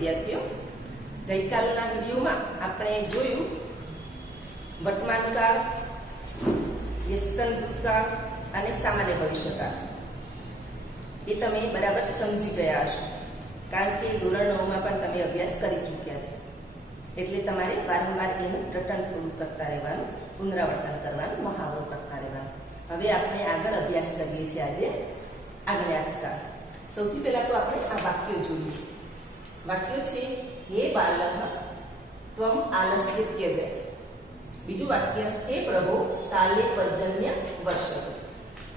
વિદ્યાર્થીઓ, ગઈકાલના વિડીયોમાં આપણે જોયું વર્તમાન કાળ, યસ્કન ભૂતકાળ અને સામાન્ય ભવિષ્યકાળ. એ તમે બરાબર સમજી ગયા હશો, કારણ કે ધોરણ 9માં પણ તમે અભ્યાસ કરી ચૂક્યા છે. એટલે તમારે વારંવાર એનું રટણ થોડું કરતા રહેવાનું, પુનરાવર્તન કરવાનું, મહાવરો કરતા રહેવાનું. હવે આપણે આગળ અભ્યાસ કરીએ છીએ આજે આજ્ઞાર્થકાળ. સૌથી પહેલા તો આપણે આ વાક્યો જોઈએ. વાક્યો છે, હે બાલક ત્વમ આલસ્ય ત્યજ. બીજું વાક્ય, હે પ્રભુ કાલે પર્જન્ય વર્ષતો.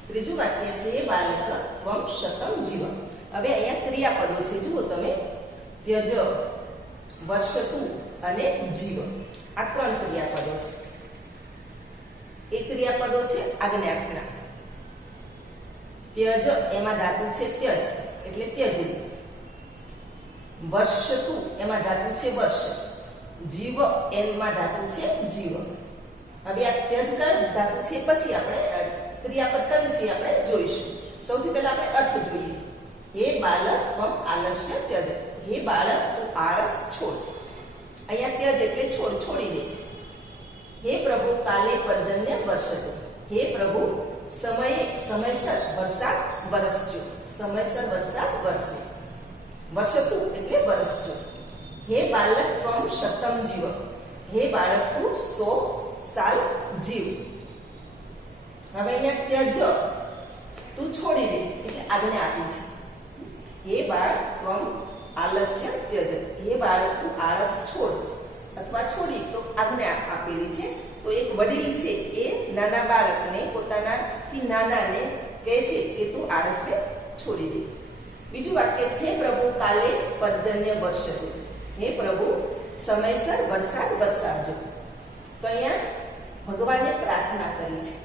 ત્રીજું વાક્ય છે, હે બાલક ત્વમ શતમ જીવ. હવે અહીંયા ક્રિયાપદો છે, જુઓ તમે, ત્યજ, વર્ષતુ અને જીવ. આ ત્રણ ક્રિયાપદો છે. એ ક્રિયાપદો છે આજ્ઞાર્થના. ત્યજ એમાં ધાતુ છે ત્યજ એટલે ત્યજવું. વર્ષતુ એમાં ધાતુ છે વર્ષ. જીવ એમાં ધાતુ છે જીવ. હવે આ ત્યજ ધાતુ છે, પછી આપણે ક્રિયાપદ કયું છે આપણે જોઈશું. સૌથી પહેલા આપણે અર્થ જોઈએ. હે બાલક ત્વમ આલસ્ય ત્યજ. હે બાળક તું આળસ છોડ. અહીંયા ત્યજ એટલે છોડ, છોડી દે. હે પ્રભુ કાલે પર્જન્ય વર્ષતો. હે પ્રભુ સમયસર વરસાદ વરસજો. સમયસર વરસાદ વરસે. વર્ષતુ એટલે વરસજો. હે બાલક ત્વમ શતમ જીવ. હે બાળક તું 100 સાલ જીવ. હવે અહીંયા ત્યજ તું છોડી દે એટલે આજ્ઞા આપી છે. હે બાળ ત્વમ આલસ્ય ત્યજ. હે બાળક તું આળસ છોડ અથવા છોડી, તો આજ્ઞા આપેલી છે. તો એક વડીલ છે એ નાના બાળકને, પોતાનાથી નાનાને કહે છે કે તું આળસને છોડી દે. બીજું વાક્ય છે, હે પ્રભુ કાલે પર્જન્ય વર્ષતો. હે પ્રભુ સમયસર વરસાદ વરસાવજો. તો અહીંયા ભગવાનને પ્રાર્થના કરી છે.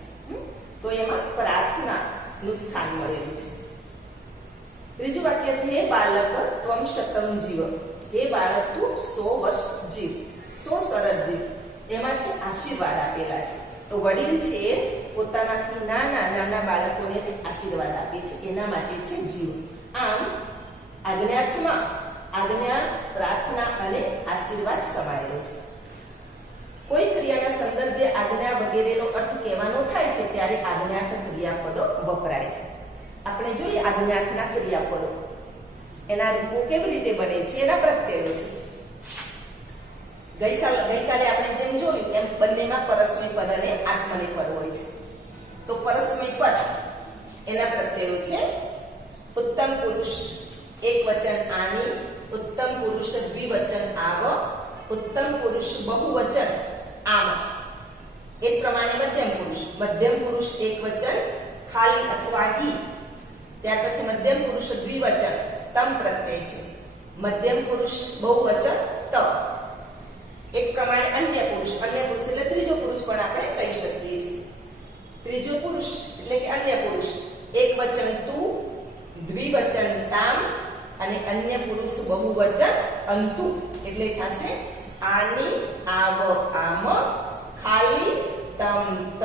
તો એમાં પ્રાર્થનાનું સ્થાન મળેલું છે. ત્રીજું વાક્ય છે, હે બાલક ત્વમ શતમ જીવ. હે બાળક તું 100 વર્ષ જીવ. 100 સરસ જીવ. એમાં છે આશીર્વાદ આપેલા છે. તો વડીલ છે પોતાનાથી નાના બાળકોને આશીર્વાદ આપે છે, એના માટે છે જીવ. આમ આજ્ઞાર્થમાં આજ્ઞા, પ્રાર્થના અને આશીર્વાદ સમાયેલો છે. કોઈ ક્રિયાના સંદર્ભે આજ્ઞા વગેરેનો અર્થ કહેવાનો થાય છે ત્યારે આજ્ઞાર્થ ક્રિયાપદો વપરાય છે. આપણે જોઈએ આજ્ઞાર્થના ક્રિયાપદો, એના રૂપો કેવી રીતે બને છે, એના પ્રત્યયો છે. ગઈકાલે આપણે જેમ જોયું એમ બંનેમાં પરસ્મય પદ અને આત્મનેપદ હોય છે. તો પરસ્મય પદ એના પ્રત્યયો છે ઉત્તમ પુરુષ એક વચન આની, ઉત્તમ પુરુષ દ્વિવચન આવ, ઉત્તમ પુરુષ બહુવચન આમ. એ પ્રમાણે મધ્યમ પુરુષ એક વચન ખાલી અથવા હી. ત્યાર પછી મધ્યમ પુરુષ દ્વિવચન તમ પ્રત્યય છે. મધ્યમ પુરુષ બહુવચન ત. એક પ્રમાણે અન્ય પુરુષ એટલે ત્રીજો પુરુષ પણ આપણે કહી શકીએ છીએ. ત્રીજો પુરુષ એટલે કે અન્ય પુરુષ એક વચન તું, દ્વિવચન તામ અને અન્ય પુરુષ બહુવચન અંતુ. એટલે થશે આની, આવ, આમ, ખાલી, તમ, ત,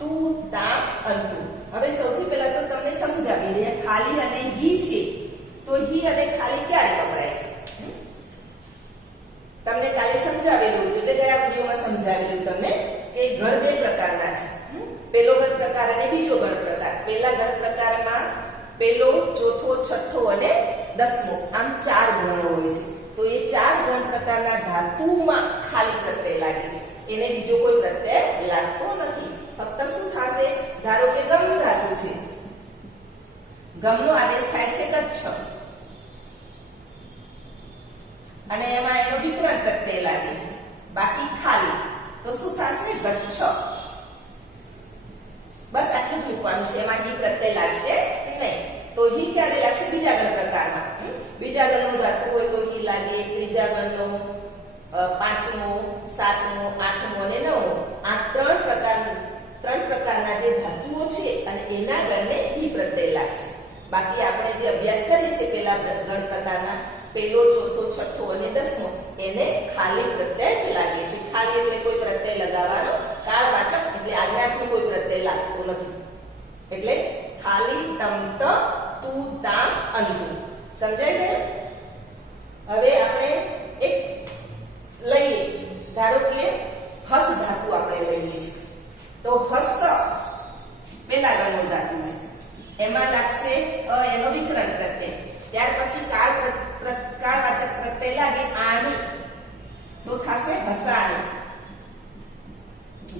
તું, તામ, અંતુ. હવે સૌથી પહેલા તો તમને સમજાવી દઈએ, ખાલી અને હી છે. તો હી અને ખાલી ક્યારે વપરાય છે? તમને કાલે સમજાવેલું હતું, એટલે ગયા વિડીયોમાં સમજાવેલું તમને કે ગણ બે પ્રકારના છે. પહેલો ગણ પ્રકાર અને બીજો ગણ પ્રકાર. પહેલા ગણ પ્રકારમાં પહેલો, ચોથો, છઠ્ઠો અને 10મો, આમ 4 ગણો હોય છે. તો એ 4 ગણ પ્રકારના ધાતુમાં ખાલી પ્રત્યય લાગે છે. એને બીજો કોઈ પ્રત્યય લાગતો નથી. ફક્ત શું થશે? ધારો કે ગમ ધાતુ છે, ગમનો આદેશ થાય છે ગચ્છ, અને એમાં એનો વિકરણ પ્રત્યય લાગે, બાકી ખાલી. તો શું થશે? ગચ્છ. બસ આટલું જ મૂકવાનું છે, એમાં હી પ્રત્યય લાગશે નહીં. તો હી ક્યારે લાગશે? બીજા ગણ પ્રકારમાં. બીજા ગણનો ધાતુ હોય તો હી લાગે. ત્રીજા ગણનો, 5મો, 7મો, 8મો અને 9મો, આ ત્રણ પ્રકારના જે ધાતુઓ છે અને એના ગણને હી પ્રત્યય લાગશે. બાકી આપણે જે અભ્યાસ કરીએ છીએ પેલા ગણ પ્રકારના, પહેલો, ચોથો, છઠ્ઠો અને 10મો, એને ખાલી પ્રત્યય જ લાગે છે. ખાલી એટલે કોઈ પ્રત્યય લગાવવાનો, કાળવાચક એટલે આજ્ઞાર્થનો કોઈ પ્રત્યય લાગતો નથી. એટલે ખાલી, તમ, ત, તું, તામ, અંતુ. સમજાય ગયું? હવે પ્રત્યય લાગે આની તો થશે હસાની.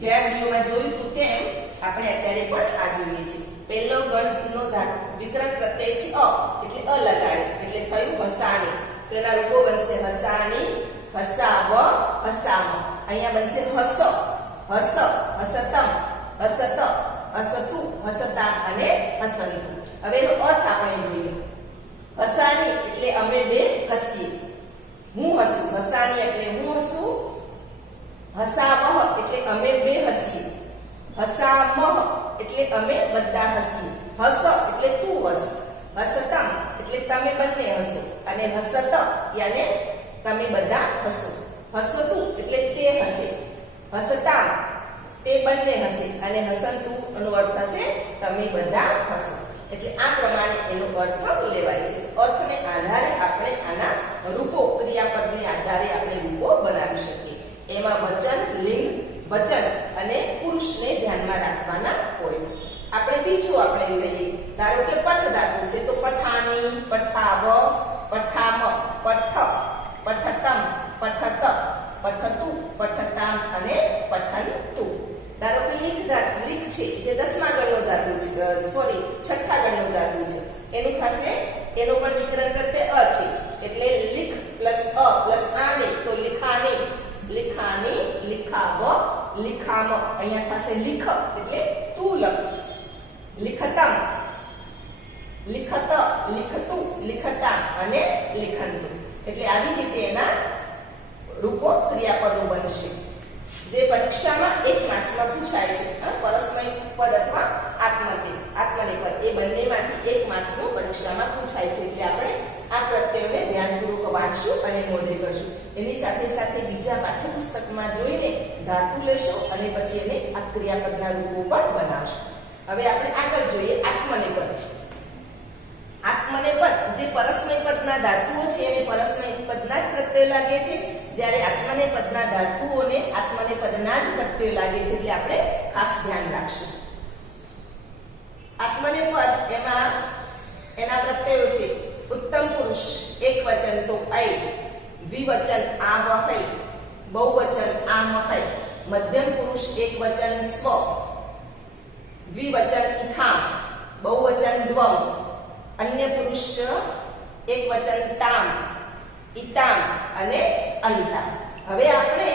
ગયા વિડીયોમાં જોયું હતું તેમ આપણે અત્યારે પણ આ જોઈએ છીએ. પહેલો ગણનો વિકરણ પ્રત્યય છે અ એટલે અ લગાડે એટલે થયું હસાની. તો એના રૂપો બનશે હસાની, હસાવ, હસામ. અહીંયા બનશે હસ, હસ, હસતમ, હસત, હસતુ, હસતામ અને હસંતુ. હવે એનો અર્થ આપણે જોઈએ. હસાની એટલે અમે બે હસીએ. હું હસું. હસાની એટલે હું હસું. હસાવહ એટલે અમે બે હસીએ. હસામહ એટલે અમે બધા હસીએ. હસ એટલે તું હસ. હસતમ એટલે તમે બંને હસો. અને હસત યાને તમે બધા હસો. હસતું એટલે તે હસે. હસતામ તે બંને હસે. અને હસંતુ નો અર્થ થશે તમે બધા હસો. એટલે આ પ્રમાણે એનો અર્થ લેવાય છે. અર્થને આધારે આપણે આના રૂપો, ક્રિયાપદને આધારે આપણે રૂપો બનાવી શકીએ. એમાં વચન, લિંગ, વચન અને પુરુષને ધ્યાનમાં રાખવાના હોય છે. આપણે બીજું આપણે લઈએ. ધારો કે પઠ ધાતુ છે તો પઠાની, પઠાવ, પઠામ, પઠ, પઠતમ, પઠત, પઠતુ, પઠતામ અને પઠનતુ. ધારો કે લીખ ધાતુ, લીખ છે જે 10મા ગણનો ધાતુ છે, સોરી 6થા ગણનો ધાતુ છે. એનું થશે, એનો પણ વિકરણ પ્રત્યય અ છે એટલે લીખ પ્લસ અ પ્લસ આની તો લીખાની, લીખાની, લીખાવ, લીખામ. અહીંયા થશે લીખ એટલે તું લખ. લીખતમ, લીખત, લીખતું, લીખતા અને લીખંતુ. એટલે આવી રીતે એના રૂપો, ક્રિયાપદો બનશે જે પરીક્ષામાં 1 માર્ક્સમાં પૂછાય છે. પરસ્મય પદ અથવા આત્મનેપદ એ બંનેમાંથી 1 માર્ક્સનું પરીક્ષામાં પૂછાય છે. એટલે આપણે આ પ્રત્યયોને ધ્યાનપૂર્વક વાંચશું અને નોંધે કરશું. એની સાથે સાથે બીજા પાઠ્યપુસ્તકમાં જોઈને ધાતુ લેશો અને પછી એને આ ક્રિયાપદના રૂપો પણ બનાવશો. હવે આપણે આગળ જોઈએ આત્મનેપદ. આત્મનેપદ જે પરસ્મય પદના ધાતુઓ છે એને પરસ્મય પદના જ પ્રત્યય લાગે છે. જ્યારે આત્મનેપદના ધાતુઓને આત્મનેપદના જ પ્રત્યય લાગે છે. એટલે આપણે ખાસ ધ્યાન રાખશું. આત્મનેપદ એમાં એના પ્રત્યયો છે ઉત્તમ પુરુષ એક વચન તો ઐ, દ્વિવચન આવહૈ, બહુવચન આમહૈ, મધ્યમ પુરુષ એક વચન સ્વ, દ્વિવચન ઇથામ, બહુવચન દ્વમ, અન્ય પુરુષ એક વચન તામ, ઇતામ અને અંતામ. હવે આપણે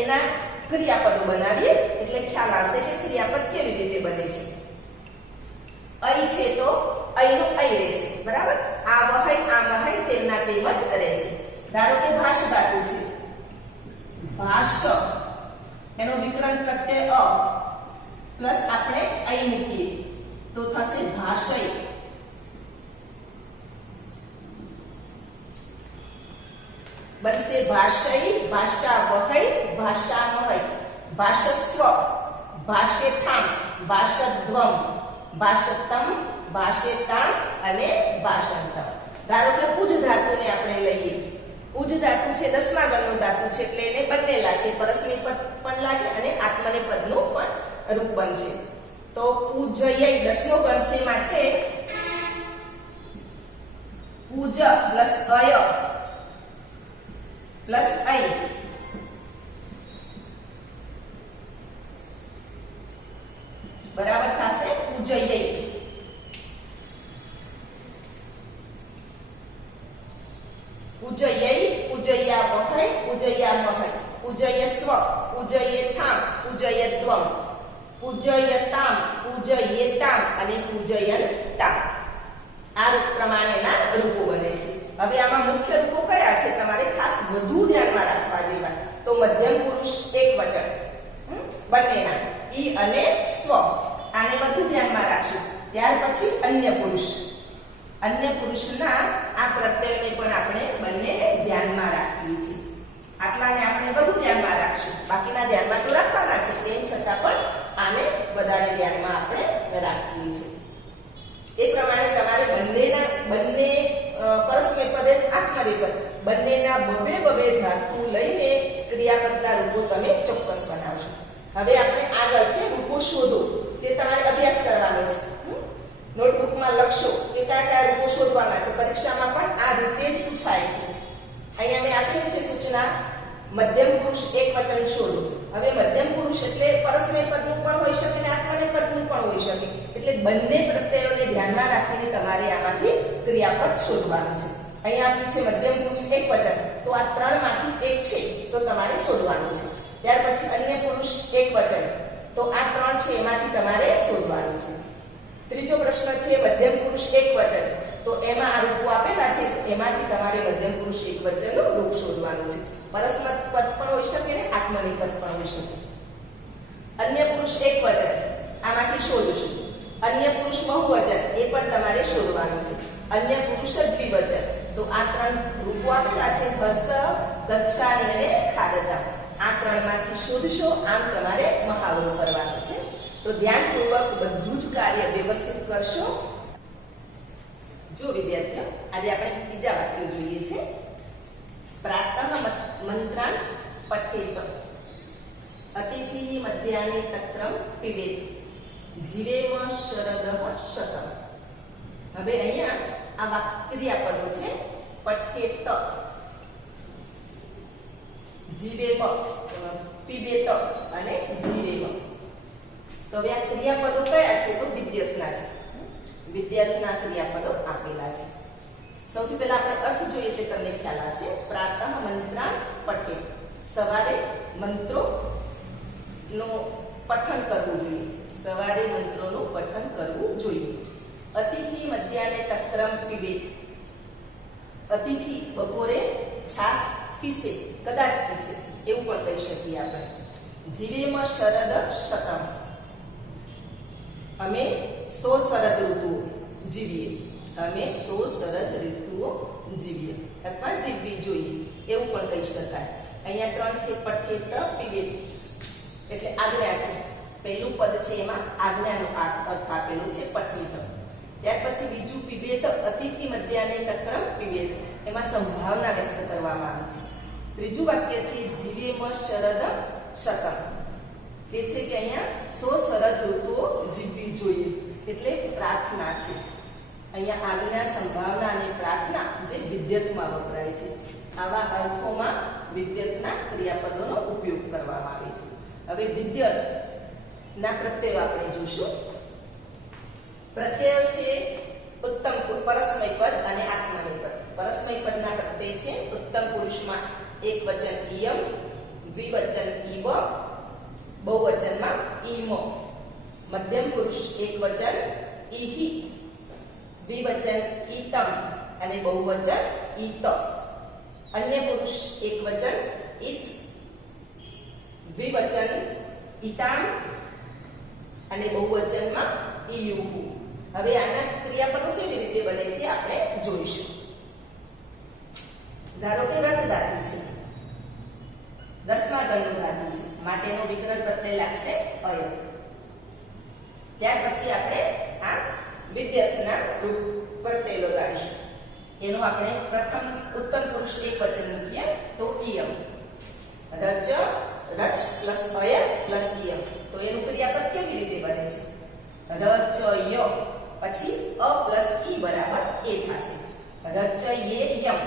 એના ક્રિયાપદો બનાવીએ એટલે ખ્યાલ આવશે કે ક્રિયાપદ કેવી રીતે બને છે. અઈ છે તો અઈનું અઈ રહેશે, બરાબર. આ વહઈ આમહઈ તેમના તેમ જ રહેશે. ધારો કે ભાષ ધાતુ છે, ભાષ એનો વિકરણ પ્રત્યય અ પ્લસ આપણે અઈ મૂકીએ તો થશે ભાષય. બનશે ભાષય, ભાષાવહૈ, ભાષામહૈ, ભાષસ્વ, ભાષ્યથામ, ભાષદ્વમ, ભાષતમ, ભાષ્યતામ અને ભાષંતમ. ધારો કે પૂજ ધાતુને આપણે લઈએ. પૂજ ધાતુ છે 10મા ગણનો ધાતુ છે એટલે એને બંને લાગશે. પરસ્મય પદ પણ લાગે અને આત્મનેપદનું પણ રૂપ બનશે. તો પૂજય 10મો ગણ છે માટે પૂજ પ્લસ અય પ્લસ અઈ બરાબર થશે પૂજય. પૂજય, પૂજયાવહૈ, પૂજયામહૈ, પૂજયસ્વ, પૂજયેથામ, પૂજયદ્વમ, પૂજયતામ, પૂજયેતામ અને પૂજયંતામ. આ રૂપ પ્રમાણેના રૂપો બને છે. હવે આમાં મુખ્ય રૂપો કયા છે તમારે ખાસ વધુ ધ્યાનમાં રાખવા જેવા. તો મધ્યમ પુરુષ એક વચન બંનેના ઈ અને સ્વ, આને વધુ ધ્યાનમાં રાખશું. ત્યાર પછી અન્ય પુરુષ, અન્ય પુરુષના આ પ્રત્યયને પણ આપણે બંનેને ધ્યાનમાં રાખીએ છીએ. આટલાને આપણે વધુ ધ્યાનમાં રાખશું. બાકીના ધ્યાનમાં તો રાખવાના છે, તેમ છતાં પણ આને વધારે ધ્યાનમાં આપણે રાખીએ છીએ. એ પ્રમાણે તમારે બંને પરસ્મય પદ આત્મનેપદ બંનેના બબે ધાતુ લઈને ક્રિયાપદના રૂપો તમે ચોક્કસ બનાવશો. હવે આપણે આગળ છે રૂપો શોધો, જે તમારે અભ્યાસ કરવાનો છે. નોટબુકમાં લખશો કે કયા કયા રૂપો શોધવાના છે. પરીક્ષામાં પણ આ રીતે જ પૂછાય છે. અહીંયા મેં પુરુષના મધ્યમ પુરુષ એકવચન શોધો. હવે મધ્યમ પુરુષ એટલે પરસ્મય પદનું પણ હોઈ શકે અને આત્મનેપદ પદનું પણ હોઈ શકે. એટલે બંને પ્રત્યયોને ધ્યાનમાં રાખીને તમારે આમાંથી ક્રિયાપદ શોધવાનું છે. અહીંયા આપ્યું છે મધ્યમ પુરુષ એકવચન, તો આ ત્રણમાંથી એક છે તો તમારે શોધવાનું છે. ત્યાર પછી અન્ય પુરુષ એકવચન, તો આ ત્રણ છે એમાંથી તમારે શોધવાનું છે. ત્રીજો પ્રશ્ન છે મધ્યમ પુરુષ એકવચન, તો એમાં આ રૂપો આપેલા છે, તો એમાંથી તમારે મધ્યમ પુરુષ એકવચનનું રૂપ શોધવાનું છે. પરસ્મય પદ પણ હોઈ શકે અને આત્મનેપદ પણ હોઈ શકે. અન્ય પુરુષ એકવચન આમાંથી શોધશું. અન્ય પુરુષ બહુવચન એ પણ તમારે શોધવાનું છે. અન્ય પુરુષ દ્વિવચન, તો આ ત્રણ રૂપો આપેલા છે, હસ, ગચ્છામિ અને ખાદતા. આ ત્રણમાંથી શોધશો. આમ તમારે મહાવરો કરવાનો છે. તો ધ્યાનપૂર્વક બધું જ કાર્ય વ્યવસ્થિત કરશો. જો વિદ્યાર્થીઓ, આજે આપણે બીજા વાક્યો જોઈએ છે. પ્રાતઃ મંત્રાન પઠેત, અતિથિ મધ્યાહ્ને તક્રમ પીબેત, જીવેમ શરદઃ શતમ. હવે અહીંયા આ ક્રિયાપદો છે. પઠેત, જીવેમ, પીબેત અને જીવેમ. તો હવે આ ક્રિયાપદો કયા છે? તો વિદ્યથના છે. વિદ્યાર્થના ક્રિયાપદો આપેલા છે. સૌથી પહેલા આપણે અર્થ જોઈએ તે તમને ખ્યાલ આવશે. પ્રાતઃ મંત્રાન પઠેત, સવારે મંત્રો નો પઠન કરવું જોઈએ. સવારે મંત્રોનું પઠન કરવું જોઈએ. અતિથિ મધ્યાહ્ને તક્રમ પીબેત, અતિથિ બપોરે છાસ પીશે, કદાચ પીશે એવું પણ કહી શકીએ આપણે. જીવેમ શરદ શતમ, અમે 100 શરદ ઋતુઓ જીવીએ. અમે 100 શરદ ઋતુઓ જીવીએ અથવા જીવવી જોઈએ એવું પણ કહી શકાય. અહીંયા ત્રણ છે. પઠેત, પીબેત એટલે આજ્ઞા છે. પહેલું પદ છે એમાં આજ્ઞાનો અર્થ આપેલો છે પઠેત. ત્યાર પછી બીજું પીબેત, અતિથિ મધ્યાહ્ને તક્રમ પીબેત, એમાં સંભાવના વ્યક્ત કરવામાં આવી છે. ત્રીજું વાક્ય છે જીવેમ શરદ શતમ, કે છે કે અહીંયા 100 શરદ ઋતુઓ જીવવી જોઈએ એટલે પ્રાર્થના છે. અહીંયા આજ્ઞા, સંભાવના અને પ્રાર્થના જે વિદ્યથમાં વપરાય છે. આવા અર્થોમાં વિદ્યથના ક્રિયાપદોનો ઉપયોગ કરવામાં આવે છે. હવે વિદ્યથ ના પ્રત્યયો આપણે જોશું. પ્રત્યય છે ઉત્તમ પરસ્મય પદ અને આત્મનેપદ. પરસ્મય પદના પ્રત્યય છે ઉત્તમ પુરુષમાં એકવચન ઇયમ, દ્વિવચન ઇવ, બહુવચનમાં ઈમ. મધ્યમ પુરુષ એકવચન ઇહિ, દ્વિવચન ઈતમ અને બહુવચન ઈત. અન્ય પુરુષ એકવચન ઇત, દ્વિવચન ઈતામ અને બહુવચનમાં ઈયુહુ. હવે આના ક્રિયાપદો કેવી રીતે બને છે આપણે જોઈશું. ધારો કે રચ ધાતુ છે, 10મા ગણનું ધાતુ છે, માટેનો વિકરણ પ્રત્યય લાગશે અય. ત્યાર પછી આપણે આ વિદ્યથના રૂપ પ્રત્યય લગાડીશું. એનો આપણે પ્રથમ ઉત્તમ પુરુષ એકવચન મૂકીએ તો ઇયમ. રચ, રચ પ્લસ અય પ્લસ ઇયમ. તો એનું ક્રિયાપદ કેવી રીતે બને છે? રચય પછી અ પ્લસ ઈ બરાબર એ થશે. રચયેયમ.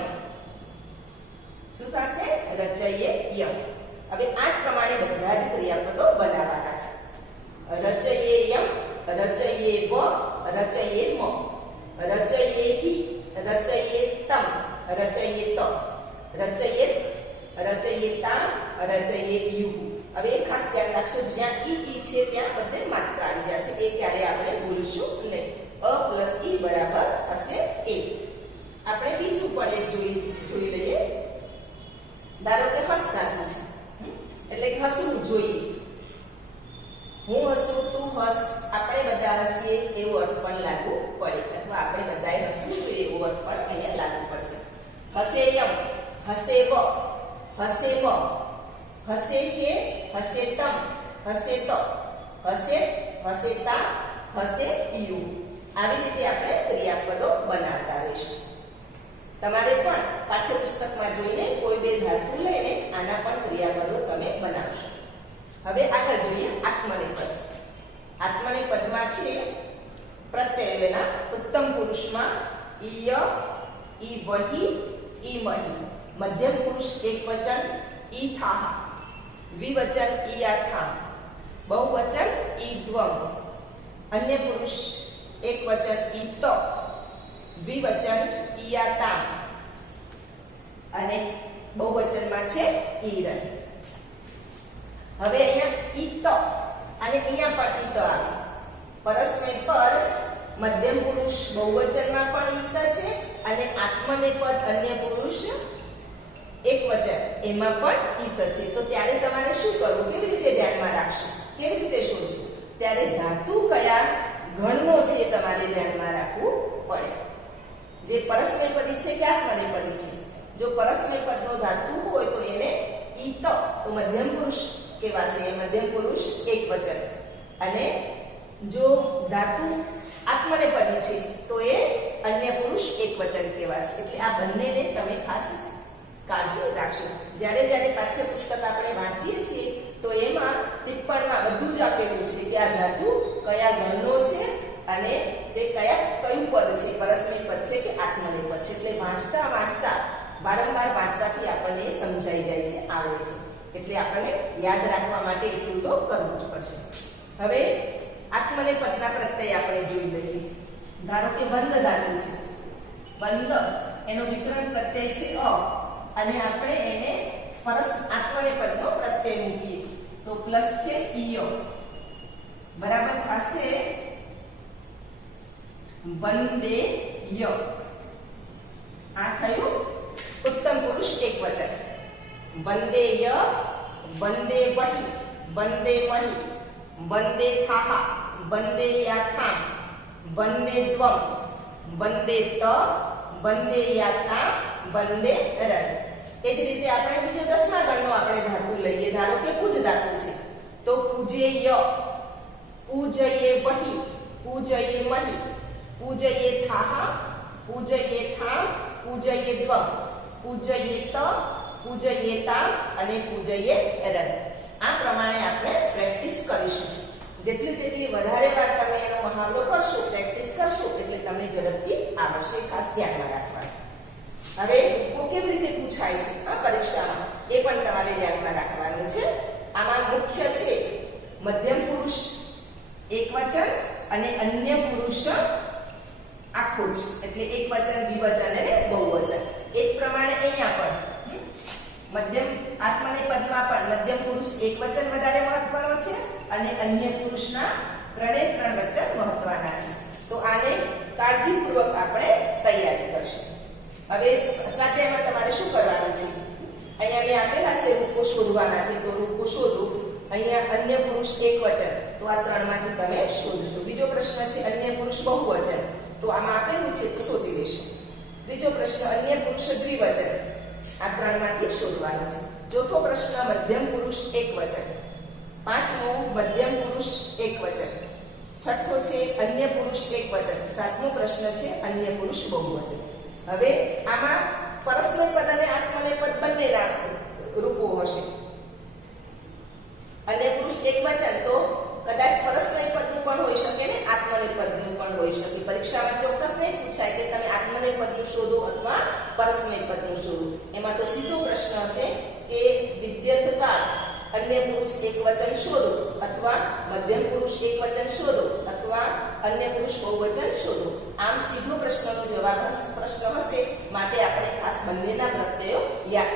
શું થશે? રચયેયમ. હવે આ જ પ્રમાણે બધા જ ક્રિયાપદો બનાવવાના છે. રચયેયમ, રચયેવ, રચયેમ, રચયેહિ, રચયેતમ, રચયેત, રચયેત, રચયેતા, રચયેયુઃ. હવે ખાસ ધ્યાન રાખશો, જ્યાં ઈ છે ત્યાં બધે માત્ર આવી જશે. એ ક્યારે આપણે ભૂલશું નહીં. અ પ્લસ ઈ બરાબર થશે એ. આપણે બીજું પણ એક જોઈ લઈએ. ધારો કે હસ ધાતુ છે એટલે કે હસવું જોઈએ. હું હસું, તું હસ, આપણે બધા હસીએ એવો અર્થ પણ લાગુ પડે, અથવા આપણે બધાએ હસવું જોઈએ એવો અર્થ પણ અહીંયા લાગુ પડશે. હસેયમ, હસેવ, હસેમ, હસેહે, હસેતમ, હસેત, હસેત, હસેતા, હસેયુ. આવી રીતે આપણે ક્રિયાપદો બનાવતા રહીશું. તમારે પણ પાઠ્યપુસ્તકમાં જોઈને કોઈ બે ધાતુ લઈને આના પણ ક્રિયાપદો તમે બનાવશો. હવે આગળ જોઈએ આત્મનેપદ. આત્મનેપદમાં છે પ્રત્યયના ઉત્તમ પુરુષમાં ઇય, ઈવહિ, ઈમહિ, મધ્યમ પુરુષ એકવચન ઈથાહ, દ્વિવચન ઈયાથામ, બહુવચન ઈદ્વમ, અન્ય પુરુષ એકવચન ઈત, દ્વિવચન ઈયાતામ અને બહુવચનમાં છે ઈરન. હવે અહીંયા ઈત અને અહીંયા પણ ઈત આવે. પરસ્મય પદ મધ્યમ પુરુષ બહુવચનમાં પણ ઈત છે અને આત્મનેપદ અન્ય પુરુષ એકવચન એમાં પણ ઈત છે. તો ત્યારે તમારે શું કરવું, કેવી રીતે ધ્યાનમાં રાખશો, કેવી રીતે શોધશો? ત્યારે ધાતુ કયા ગણનો છે તમારે ધ્યાનમાં રાખવું પડે. જે પરસ્મયપદી છે કે આત્મનેપદી છે. જો પરસ્મયપદનો ધાતુ હોય તો એને ઈત, તો મધ્યમ પુરુષ કહેવાશે, મધ્યમ પુરુષ એકવચન. અને જો ધાતુ આત્મનેપદી છે તો એ અન્ય પુરુષ એકવચન કહેવાશે. એટલે આ બંનેને તમે ખાસ કાળજી રાખશો. જ્યારે જ્યારે પાઠ્યપુસ્તક આપણે વાંચીએ છીએ તો એમાં ટિપ્પણમાં બધું જ આપેલું છે કે આ ધાતુ કયા ગણનો છે અને તે કયું પદ છે, પરસ્મય પદ છે કે આત્મનેપદ છે. એટલે વાંચતા વાંચતા વારંવાર વાંચવાથી આપણને સમજાઈ જાય છે, આવડે છે. એટલે આપણને યાદ રાખવા માટે એટલું તો કરવું જ પડશે. હવે આત્મનેપદના પ્રત્યય આપણે જોઈ લઈએ. ધારો કે બંધ ધાતુ છે, બંધ એનો વિકરણ પ્રત્યય છે અ અને આપણે એને આત્મનેપદનો પ્રત્યય મૂકીએ તો પ્લસ છે ઈય, બરાબર થશે વંદેય. આ થયું ઉત્તમ પુરુષ એકવચન. વંદેય, વંદેવહિ, વંદેવહિ, વંદેથાહ, વંદેયાથામ, વંદેદ્વમ, વંદેત, વંદેયાતામ, વંદેરન. એ જ રીતે આપણે બીજો 10મા ગણનો આપણે ધાતુ લઈએ. ધારો કે પૂજ ધાતુ છે તો પૂજેય, પૂજયેવહિ, પૂજયેમહિ, પૂજયેથાહ, પૂજયેથામ, પૂજયેદ્વમ, પૂજયેત, પૂજયેતામ અને પૂજયેરન. આ પ્રમાણે આપણે પ્રેક્ટિસ કરીશું. જેટલી વધારે વાર તમે એનો મહાવરો કરશો, પ્રેક્ટિસ કરશો એટલે તમને ઝડપથી આવડશે. ખાસ ધ્યાનમાં રાખવાનું. હવે રૂપો કેવી રીતે પૂછાય છે પરીક્ષામાં એ પણ તમારે ધ્યાનમાં રાખવાનું છે. આમાં મુખ્ય છે મધ્યમ પુરુષ એકવચન અને અન્ય પુરુષ આખું જ, એટલે એકવચન, દ્વિવચન અને બહુવચન. એ જ પ્રમાણે અહીંયા પણ મધ્યમ આત્મનેપદમાં પણ મધ્યમ પુરુષ એકવચન વધારે મહત્વનો છે અને અન્ય પુરુષના ત્રણે ત્રણ વચન મહત્વના છે. તો આને કાળજીપૂર્વક આપણે તૈયારી કરશું. હવે સ્વાધ્યાયમાં તમારે શું કરવાનું છે? અહીંયા મેં આપેલા છે રૂપો શોધવાના છે, તો રૂપો શોધો. અહીંયા અન્ય પુરુષ એકવચન, તો આ ત્રણમાંથી તમે શોધશો. બીજો પ્રશ્ન છે અન્ય પુરુષ બહુવચન, તો આમાં આપેલું છે તો શોધી લેશો. ત્રીજો પ્રશ્ન અન્ય પુરુષ દ્વિવચન, આ ત્રણમાંથી શોધવાનું છે. ચોથો પ્રશ્ન મધ્યમ પુરુષ એકવચન. પાંચમો મધ્યમ પુરુષ એકવચન. છઠ્ઠો છે અન્ય પુરુષ એકવચન. સાતમો પ્રશ્ન છે અન્ય પુરુષ બહુવચન. હવે આમાં પરસ્મય પદ અને આત્મનેપદ બંનેના રૂપો હશે. અન્ય પુરુષ એકવચન તો કદાચ પરસ્મય પદનું પણ હોઈ શકે ને આત્મનેપદનું પણ હોઈ શકે. પરીક્ષામાં ચોક્કસ નહીં પૂછાય કે તમે આત્મનેપદનું શોધો અથવા પરસ્મય પદનું શોધો. એમાં તો સીધો પ્રશ્ન હશે કે વિદ્યર્થકાળ અન્ય પુરુષ એકવચન શોધો અથવા મધ્યમ પુરુષ એકવચન શોધો અથવા અન્ય પુરુષ બહુવચન શોધો. આમ સીધો પ્રશ્નનો જવાબ પ્રશ્ન હશે. માટે આપણે ખાસ બંનેના પ્રત્યયો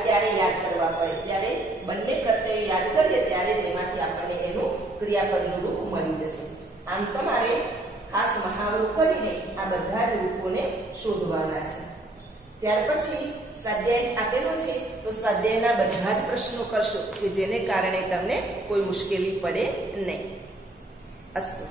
ત્યારે યાદ કરવા પડે. જ્યારે બંને પ્રત્યયો યાદ કરીએ ત્યારે તેમાંથી આપણને એનું ક્રિયાપદનું રૂપ મળી જશે. આમ તમારે ખાસ મહાવરો કરીને આ બધા જ રૂપોને શોધવાના છે. ત્યાર પછી સ્વાધ્યાય આપેલો છે તો સ્વાધ્યાયના બધા જ પ્રશ્નો કરશો કે જેને કારણે તમને કોઈ મુશ્કેલી પડે નહીં. અસ્તુ.